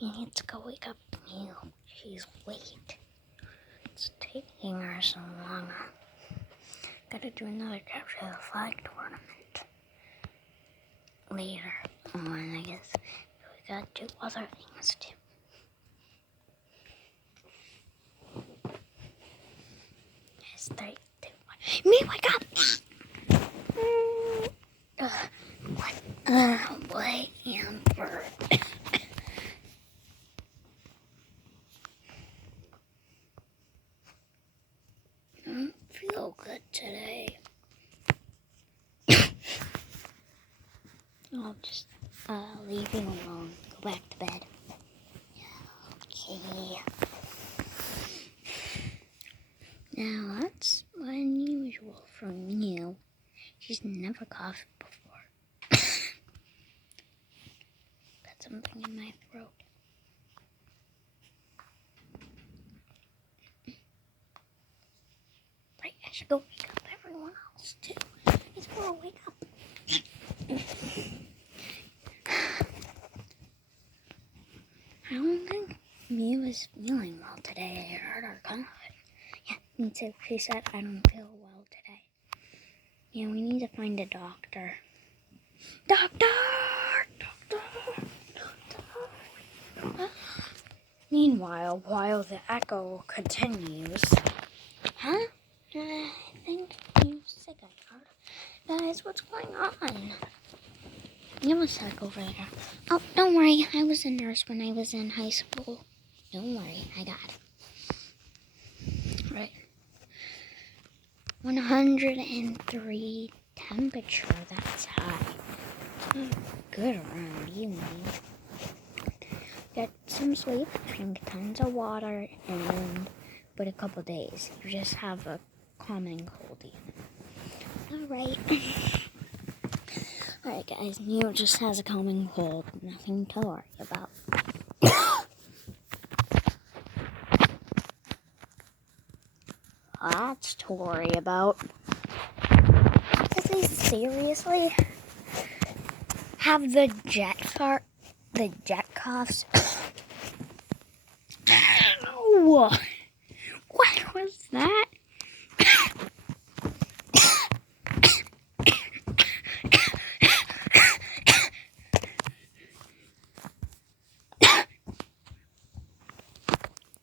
We need to go wake up Mew. She's late. It's taking her so long. Gotta do another capture the flag tournament later on, I guess. We gotta do other things too. Yes, 3, 2, 1. Me, wake up! What? What, Amber? I don't feel good today. I'll just leave you alone. Go back to bed. Okay. Now that's unusual from you. She's never coughed before. Got something in my throat. Right, I should go wake up everyone else too. Let's go wake up. I don't think Mew is feeling well today. I heard her cough. Yeah, me too. She said I don't feel well today. Yeah, we need to find a doctor. Doctor! Meanwhile, while the echo continues, I think Mew's sick. I heard. Guys, what's going on? You have a sec over there. Oh, don't worry. I was a nurse when I was in high school. Don't worry. I got it. Right. 103 temperature. That's high. Oh, good around evening. Get some sleep, drink tons of water, and wait a couple days. You just have a common cold. Alright. Alright guys, Mew just has a common cold. Nothing to worry about. Lots to worry about. Does he seriously have the jet coughs? Ow! What was that?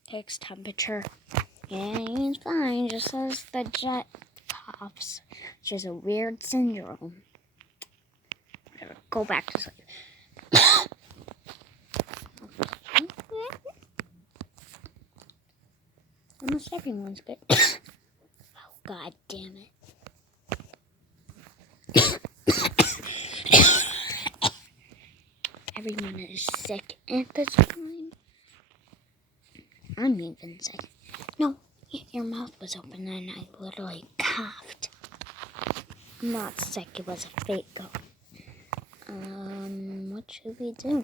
Takes temperature. Yeah, he's fine, just as the jet coughs. It's just a weird syndrome. Whatever, go back to sleep. Almost everyone's good. Oh, God damn it. Everyone is sick at this time. I'm even sick. No, your mouth was open and I literally coughed. I'm not sick, it was a fake go. What should we do?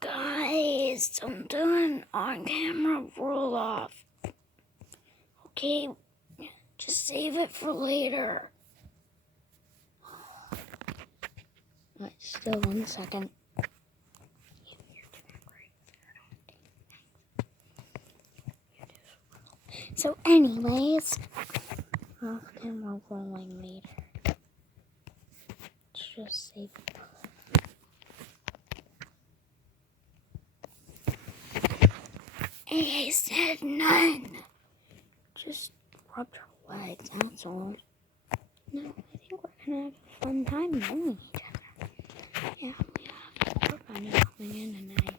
Guys, I'm doing on-camera roll off. Okay, just save it for later. Alright, still 1 second. So anyways, off-camera rolling later. Let's just save it. I said none. Just rubbed her legs, that's all. No, I think we're gonna have a fun time knowing each other. Yeah, we have to work on it coming in tonight.